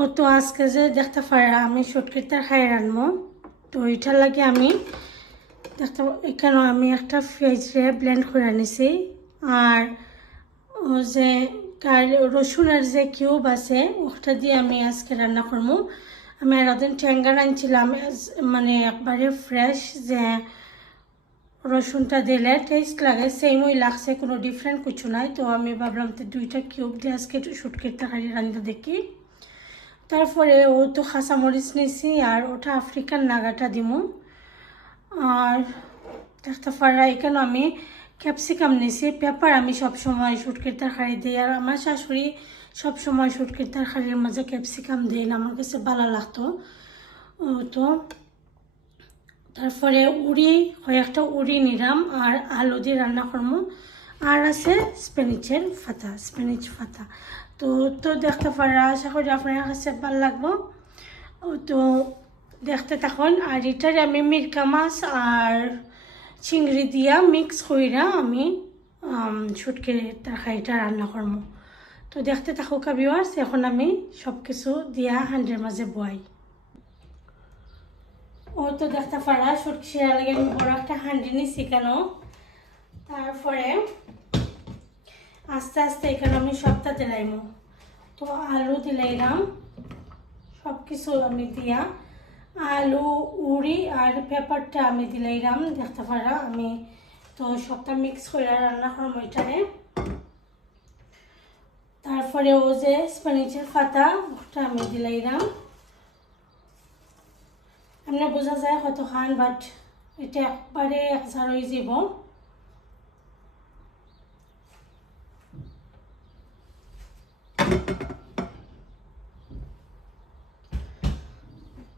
ও তো আজকে যে দেখতে পারে আমি সুটকিটা খাই রানবো তো এটার লাগে আমি দেখতে এখানে আমি একটা পেঁয়াজরে ব্লেন্ড করে আনিছি। আর ও যে রসুনের যে কিউব আছে, ওটা দিয়ে আমি আজকে রান্না করব আমি ওদিন ট্যাঙ্গার আনছিলাম মানে একবারে ফ্রেশ যে রসুনটা দিলে টেস্ট লাগে সেমই লাগছে, কোনো ডিফারেন্ট কিছু নাই। তো আমি ভাবলাম তো দুইটা কিউব দিয়ে আজকে একটু শুটকির তরকারি রান্না দেখি। তারপরে ও তো খাসামরিচ নিছি আর ওটা আফ্রিকান নাগাটা দিমু। আর দেখতে এখানে আমি ক্যাপসিকাম নিছি। পেপার আমি সব সময় শুটকির তরকারি দিই আর আমার শাশুড়ি সব সময় শুটকির তরকারির মাঝে ক্যাপসিকাম দিন আমার কাছে ভালো লাগতো। ও তো তারপরে উড়ি, কয়েকটা উড়ি নিলাম আর আলু দিয়ে রান্না করব আর আছে স্প্যানিচের ফাতা স্প্যানিচ ফাতা তো তো দেখতে পারা, আশা করি আপনার কাছে ভালো লাগবো। তো দেখতে থাকুন, আর এটারে আমি মিরকা মাছ আর চিংড়ি দিয়া মিক্স কইরা আমি শুটকির তরকারিটা রান্না করব। তো দেখতে থাকুক ভিউয়ার্স এখন আমি সব কিছু দিয়া হান্ডের মাঝে বয়াই। ও, তো দেখতে পারা সটকি সেরা লাগে আমি বড় একটা হান্ডি নিছি কেন? তারপরে আস্তে আস্তে এখানে আমি সবটা দিলাইমো। তো আলু দিলাইলাম। সব কিছু আমি দিয়া আলু, উড়ি আর পেপারটা আমি দিলাইলাম। দেখতে পারা, আমি তো সবটা মিক্স করে রান্না করব এটারে তারপরে ও যে স্প্যানিচের পাতা, ওটা আমি দিলাইলাম। এমনি বোঝা যায় হয়তো খান বাট এটা একবারে একসার হয়ে যাব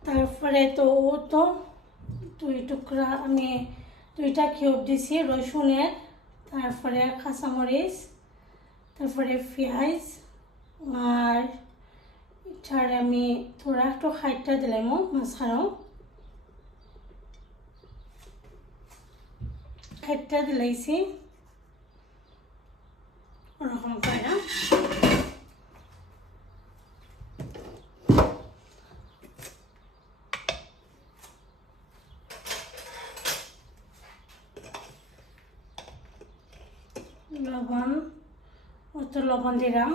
তারপরে তো ও তো দুই টুকরা, আমি দুইটা কিউব দিছি, রসুনের, তারপরে কাঁচামরিচ, তারপরে পেঁয়াজ, আর এটার আমি থোড়া একটু খাইটটা দিলাম মাঝখানেও। খাইটটা দিলাইছি। ওরকম করে। লবণ অত লবণ দিলাম।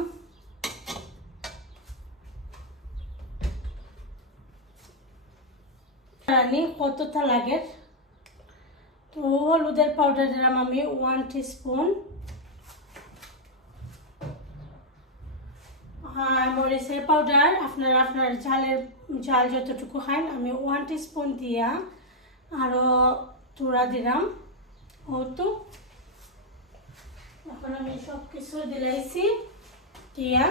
রানি কতটা লাগে। তো হলুদের পাউডার দিলাম আমি ওয়ান স্পুন আর মরিচের পাউডার আপনারা আপনার ঝালের, ঝাল যতটুকু খান, আমি ওয়ান স্পুন দিয়া আরও তুড়া দিলাম। ও তো এখন আমি সব কিছু দিলাইছি। দিয়া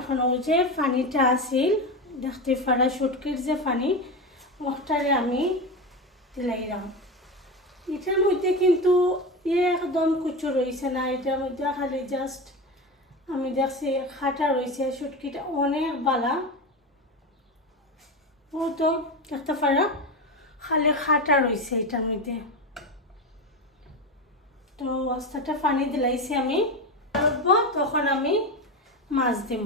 এখন ও যে পানিটা আছিল, দেখতে পারা সুটকির যে পানি, ওটারে আমি দিলাইলাম। এটার মধ্যে কিন্তু একদম কুচু রয়েছে না, এটার মধ্যে খালি জাস্ট আমি দেখছি খাটা রয়েছে সুটকিটা অনেক বালা। ও তো দেখতে পারা, খালি খাটা রয়েছে এটার মধ্যে। তো অস্তাটা পানি দিলাইছি আমি। তখন আমি মাছ দিব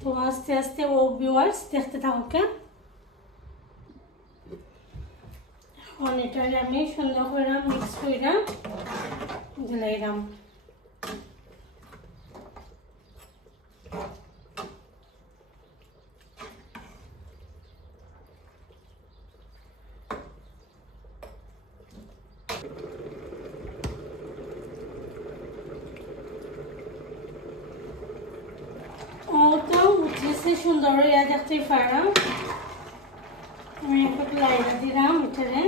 তো আস্তে আস্তে ও ভিউয়ার্স দেখতে থাকুকে এখন এটা আমি সুন্দর করে মিক্স করে দিলাইলাম ও তো উঠেছে সুন্দর ইয়া দেখতেই পারা আমি একটু লাইটা দিলাম এটারে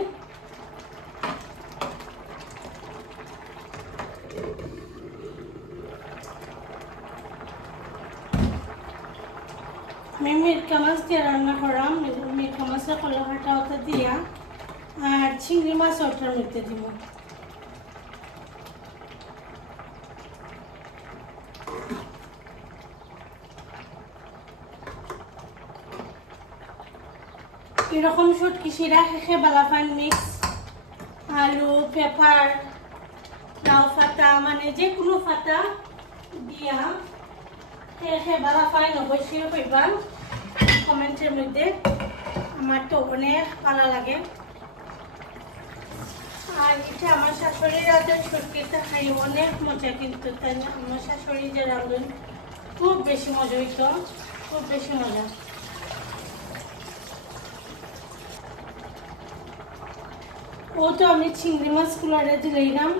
আমি মিরকা মাছ দিয়ে রান্না করাম। মিরকা মাছের কলাকাটা ওটা দিয়া। আর চিংড়ি মাছ ওটার মধ্যে দিব এরকম শুটকি শিরা শেষে বালাপান মিক্স, আলু পেপার লাউ ফাতা মানে যে কোনো ফাতা দিয়া কে কে বালা পাইন অবশ্যই কইবা কমেন্টের মধ্যে আমার তো অনেক ভালো লাগে। আর এটা আমার শাশুড়ির রাতের সুটকিটা খাই অনেক মজা, কিন্তু তাই না আমার শাশুড়ি যে রাঁধুন খুব বেশি মজা হইতো খুব বেশি মজা। ও তো আমি চিংড়ি মাছ কুলারে দিলাম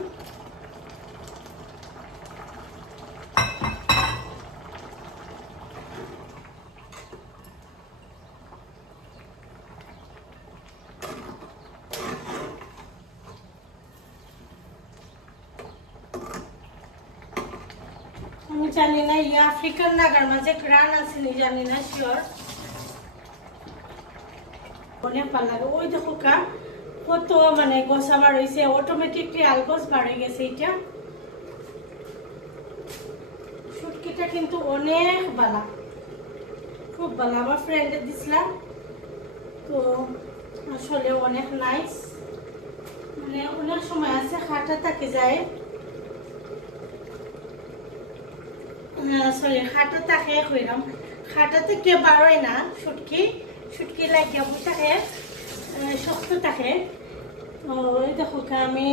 আমি জানি না, এই আফ্রিকান নাগার মাঝে গ্রান আছে নি, জানি না শিওর অনেক ভালো লাগে ওই দেখো কা কত মানে গোসা বার হয়েছে অটোমেটিকলি আলগোস হয়ে গেছে এটা শুটকিটা কিন্তু অনেক ভালো খুব ভালো আমার ফ্রেন্ডে দিছিলাম। তো আসলে অনেক নাইস মানে অনেক সময় আছে খাটা থাকে যায়। সরি খাটা থাকে কইরাম। খাটাতে কে বারোয় না শুটকি শুটকি লাগিয়া থাকে। শক্ত থাকে। ওই দেখো আমি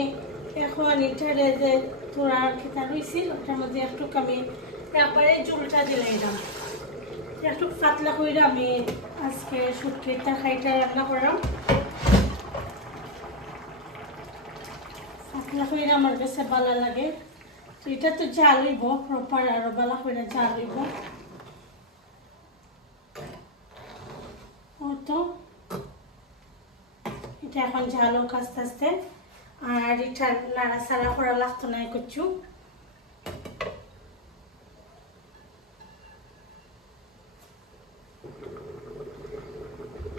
এখন ইটারে যে তোরার খেতা রয়েছিল ওটার মধ্যে একটু আমি একবারে জুলটা দিলে এলাম একটু পাতলা করে আমি আজকে শুটকির তরকারিটা রান্না করলাম। পাতলা করে আমার কাছে ভালো লাগে। এটা তো জাল হইব প্রপার আরও ভালো করে জাল হইব। ও তো এটা এখন জাল হোক, আস্তে আস্তে। আর এটা নাড়া সাড়া করা লাগতো না কিছু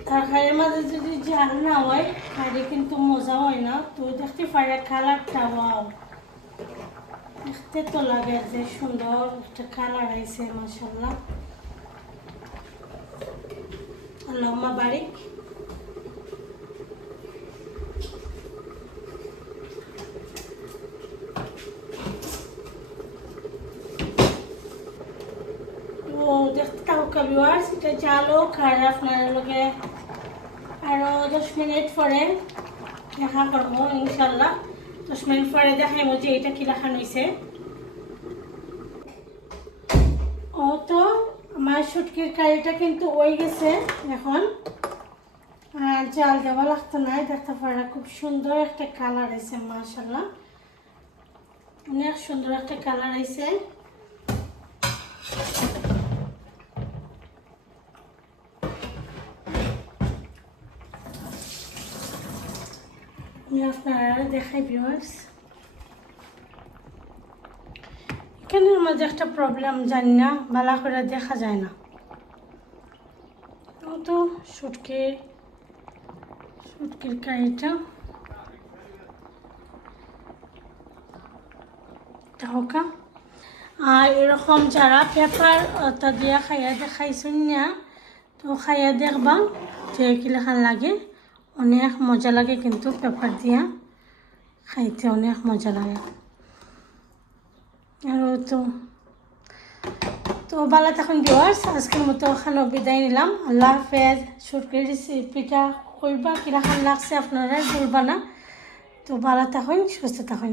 তরকারির মাঝে যদি জাল না হয়, তাহলে কিন্তু মজা হয় না। তো দেখতে পারে কালারটা ওয়াও দেখতে তো লাগে যে সুন্দর একটা কালার আইছে মাসাল্লাহ আল্লাহমা বারিক তো দেখতে ভিউয়ার্স এটা মিনিট পরে দেখা মিনিট পরে যে এটা কি ও তো, আমার শুটকির কারিটা কিন্তু ওই গেছে এখন। আর জাল দেওয়া লাগতো না, দেখতে পারা খুব সুন্দর একটা কালার আছে মাশাল্লাহ অনেক সুন্দর একটা কালার আছে। আমি আপনারা দেখাই ভিউয়ার্স এখানের মাঝে একটা প্রবলেম জানি না বালা করে দেখা যায় না। তো সুটকি সুটকির কারিটা হোকা আর এরকম যারা পেপার তা দিয়া খাইয়া দেখাইছেন না, তো খাইয়া দেখবা যে কি লেখা লাগে। অনেক মজা লাগে কিন্তু পেপার দিয়া। খাইতে অনেক মজা লাগে। আর তো তো বালা তখন ভিওয়ার্স আজকের মতো ওখানে বিদায় নিলাম। আল্লাহ হাফেজ। সরকারি রেসিপিটা কিরা খান লাগছে আপনারা বলবা না। তো বালা তখন সুস্থ থাকুন।